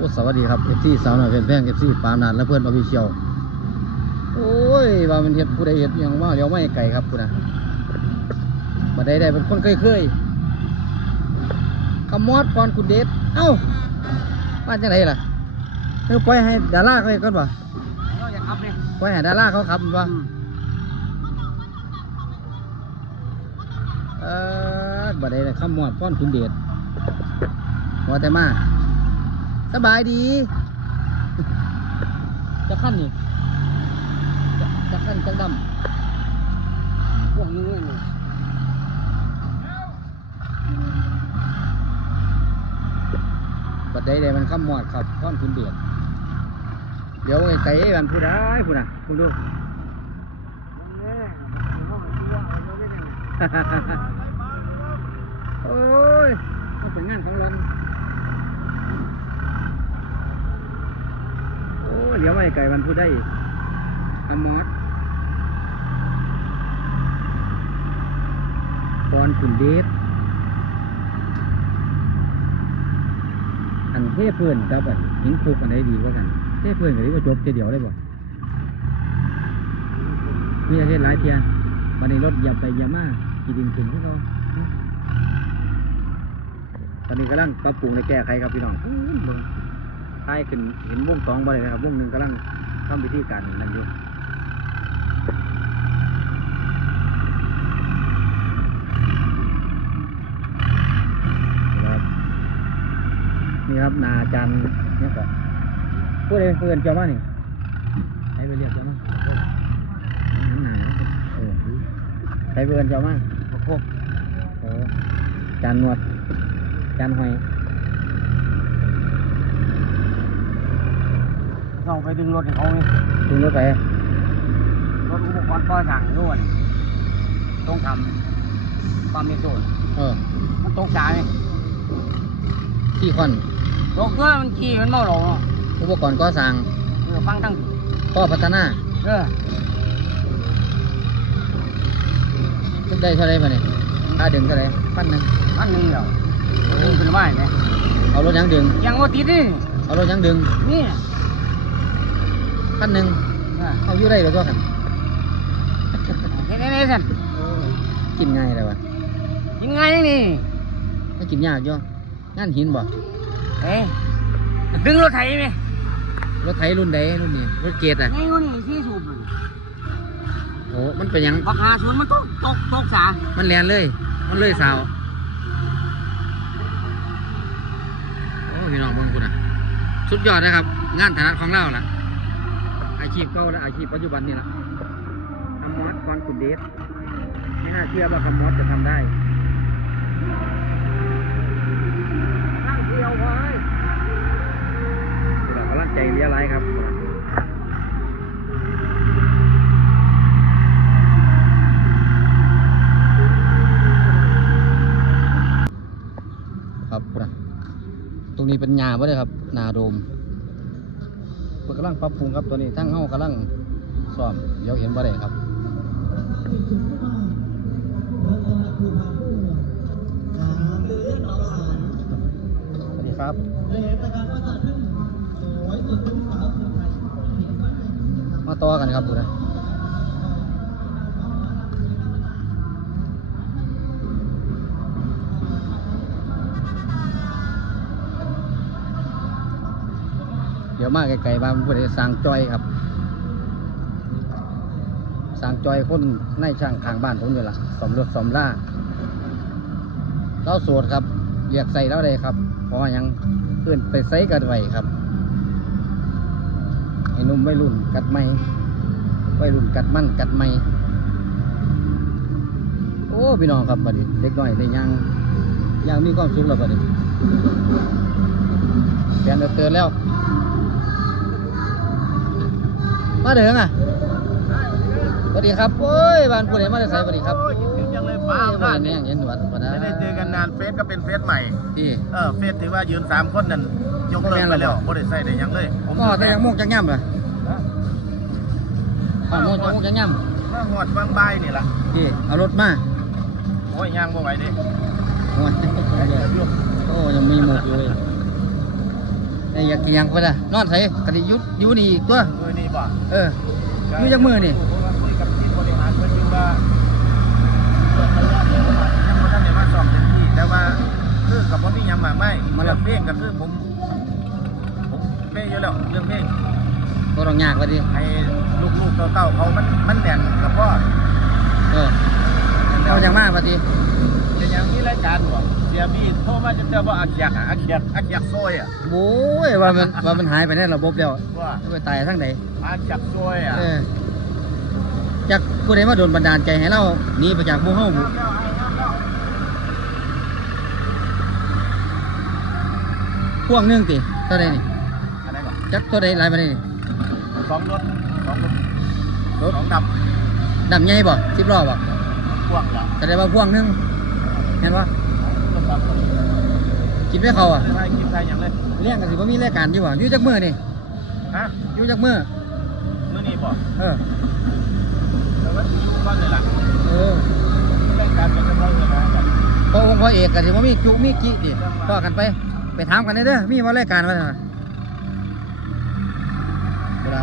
อ้สวัสดีครับเอฟซีสาวหน่อยเป็นแพงเอฟซีปานาดและเพื่อนอภิเชียวโอ้ยว่ามันเห็ดผู้ใดเห็ดอหยังว่าเลี้ยวไม่ไก่ครับคุณนะมาได้ได้เป็นคนเคยเคยๆขมอดก่อนคุณเดชเอ้ามาจังไหนล่ะเออปล่อยให้ดาราเขาก่อนป่ะเรายากขับเลยปล่อยให้ดาราเขาขับป่ะเออบัดใดเลยขมอดป้อนคุณเดชว่าแต่มา สบายดี จะขั้นนี่จะจะขั้นจังดพวกนี้นี่ำบัดใดเลยมันขมอดครับป้อนคุณเดชเดี๋ยวไอ้ไก่กันผู้ได้ผู้น่ะคุณดูโอ้ยต้องเป็นงานของเราโอ้ย เดี๋ยวไว้ไก่มันพูดได้อีกอมอสตอนขุนเดชอันเทเพื่อนกับอันหินคุกอันไหนดีกว่ากัน เทเพื่อนกับที่ว่าจบจะเดียวได้บ่มีประเทศหลายเทียนวันนี้รถเหยียบไปเหยียบมากี่ดินถึงที่เขาตอนนี้กำลังปรับปรุงในแก้ไขครับพี่น้องเบิ่ง ท้ายขึ้นเห็นวงสองบ่เลยนะครับวงหนึ่งกำลังทำวิธีการนั่นอยู่นี่ครับนาจารย์เนี่ยก็พูดเลยเพื่อนเจ้ามานี่ให้ไปเรียกเจ้ามาเออน้ำหนาเออใครเพื่อนเจ้ามาโอ้โหโอ้จานนวดจานหอย เรา ไปดึงรถให้เขานี่ดึงรถไปรถอุปกรณ์ก่อสร้างนู่นต้องทำความมีส่วนเออ มันตกสายที่คอนตกตัวมันขี่มันเมาหลงเนาะอุปกรณ์ก่อสร้างเออฟังทั้งข้อพัฒนาเออได้เท่าไรมาเนี่ยค่าดึงเท่าไรพันหนึ่งพันหนึ่งเดียวดึงขึ้นมาเนี่ยเอารถยังดึงยังว่าติดนี่เอารถยังดึงนี่ พันหนึ่งเออเอาอยู่ได้หรือตัวกันเฮ้ยนี่สันกินง่ายเลยวะยังไงนี่ไม่กินยากย่งานหินบ่เฮ้ยดึงรถไถไหมรถไถรุ่นใดรุ่นนี้รถเกตอะไงวะนี่ที่สูบมันโอ้มันเป็นหยังบักหาสวนมันตกตกตกสามันแลนเลย มันเลยสาวโอ้พี่น้องเมืองคุณอะสุดยอดนะครับ งานถนัดของเราล่ะ อาชีพเก่าและอาชีพปัจจุบันนี่ละคำมอสกรขุนเดชไม่น่าเชื่อว่าคำมอสจะทำได้ข้างเดียวไว้เรากำลังใจเลี้ยไรครับครับนะตรงนี้เป็นหญ้าบ่ได้ครับ นาโดมเพิ่นกำลังปรับปรุงครับตัวนี้ทั้งเฮากำลังซ่อมเดี๋ยวเห็นบ่ได้ครับสวัสดีครับมาต่อกันครับดูนะ เดี๋ยวมาไกลๆว่ามันพูดสร้างจอยครับสร้างจอยคนในช่างข้างบ้านผมนี่ละสมรถสมล่าเราโสดครับเรียกใส่แล้วเลยครับเพราะยังเพื่อนไปใส่กันไว้ครับไอ้นุ่มไม่รุ่นกัดไม่วัยรุ่นกัดมั่นกัดไม่โอ้พี่น้องครับบัดนี้เด็กน้อยได้ยังยังมีความสุขแล้วบัดนี้แฟนเตือนแล้ว มาเด้ออะสวัสดีครับโอ้ยบ้านผู้ใดมาได้ใส่สวัสดีครับโอ้ยคิดถึงจังเลยฟ้าโอ้ยบ้าบ้านนเนี่นี้ยยังเห็นหนวดปะนะไม่ได้เจอกันนานเฟซก็เป็นเฟซใหม่ ที่ เออเฟซถือว่ายืนสามคนนั่นยกเลิกไปแล้วไม่ได้ใส่ได้หยังเลย ผมก็แต่ยังมุกจังย่ำเลยฮะอ่ามุกจังมุกจังย่มาหอดบางใบายนี่ล่ะำที่เอารถมาโอ้ยย่างบ่ไหวดิโอ้ยเดี๋ยวอยู่โอ้ยังมีหมกอยู่เลย อ้อยากกินหยังไปละนอนใส่กระดิยุดอยู่นี่อีกตัว มือนี่บ่เอออยู่จักมื้อนี่ ผมก็คุยกับทีมบริหารเพิ่นอยู่ว่าส่วนระยะเดียวว่ายังบ่ทันได้มาสอบเต็มที่แต่ว่าคือกับบ่มีหยังมากมายเรื่องเพลงก็คือผมผมเพลงอยู่แล้วเรื่องเพลงก็ต้องยากว่าดิให้ลูกๆเต้าๆเขามันมันแน่นกับพ่อเออเอาจังมากว่าดิ เป็นอย่างนี้รายการบ่เสียบีโทรมาจะเจอว่าอาเกียกอะอาเกียกอาเกียกซอยอะโอ้ยว่ามันว่ามันหายไปในระบบแล้วว่าจะไปตายทั้งไหนอาเกียกซอยอะเออจากผู้ใดมาโดนบันดาลใจให้เราหนีไปจากหมู่เฮาบุพวงหนึงติตัวใดนี่อะไรก่อนจักตัวใดหลายปานนี้นี่สองรถสองรถรถสองดับดำใหญ่บ่สิบล้อบ่พ่วงแล้วแสดงว่าพวงหนึง เห็นบ่รถดับกินได้เขาอะไม่ได้กินใครอย่างเลยเลี้ยงกันสิบ่มีรายการอยู่บ่อยู่จักมื้อนี่ฮะอยู่จักมื้อมื่อนี้บ่เออแต่ว่าอยู่ก้อนเลยล่ะเออรายการเป็นเฉพาะเวลาแบบพอองค์พอเอกกันสิบ่มีจุมีกิดิก็กันไปไปถามกันได้เด้อมีบ่รายการว่าซั่นน่ะเวลา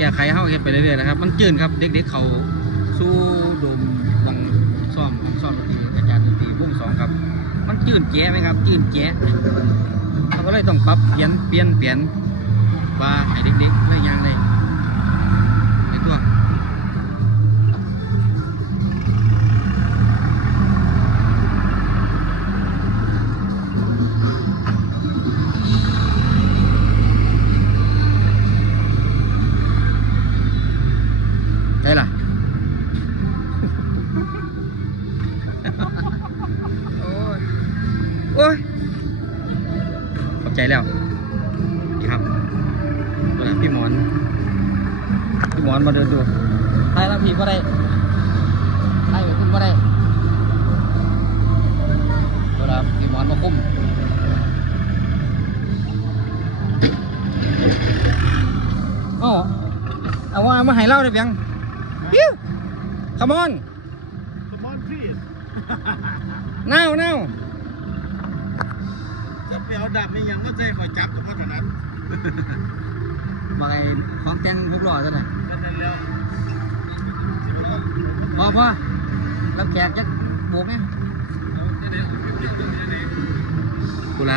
ก้ไขเข้าเฮ็ดไปเรื่อยๆนะครับ มันจืดครับเด็กๆเขาสู้โดมวังซ่อมวังซ่อมดนตรีอาจารย์ดนตรีวงสองครับ มันจืดแจ๋ไหมครับจืดแจ๋เขาก็เลยต้องปรับเปลี่ยนเปลี่ยนเปลี่ยนว่าให้เด็กๆได้ยังได้ใโอ้ยขอบใจแล้วครับตัวนั้นพี่หมอน พี่หมอนมาเดินดูไล่แล้วพี่ก็ได้ไล่ไปคุณก็ได้ตัวนั้นพี่หมอนมาคุ้มอ๋อเอาว่ามาให้เล่าได้เพียงฮิว come on สมอนพีส now now จะไปเอาดับนี่ยังไม่ใช่คอยจับกับพ่อถนัดมาไงของแกงพวกหล่อซะหน่อยนั่นนั่นแล้วพอพอรับแขกจะโบกไงกูลา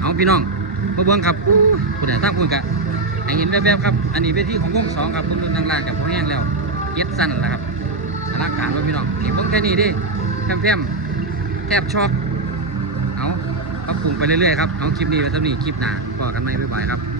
เอาพี่น้องมาเบิ้งครับอู้คุณเนี่ยตั้งคุณกะให้เห็นแวบๆครับ อันนี้เวทีของวงสองครับคุณดูทางล่างกับพอแห้งแล้วเย็ดสั้นแล้วครับอลังการว่าพี่น้องนี่เบิ้งแค่นี้ดิแพมๆแท บช็อกเอาปรับปรุงไปเรื่อยๆครับเอาคลิปนี้ไว้เท่านี้คลิปหนาพอกันไหมบ๊ายบายครับ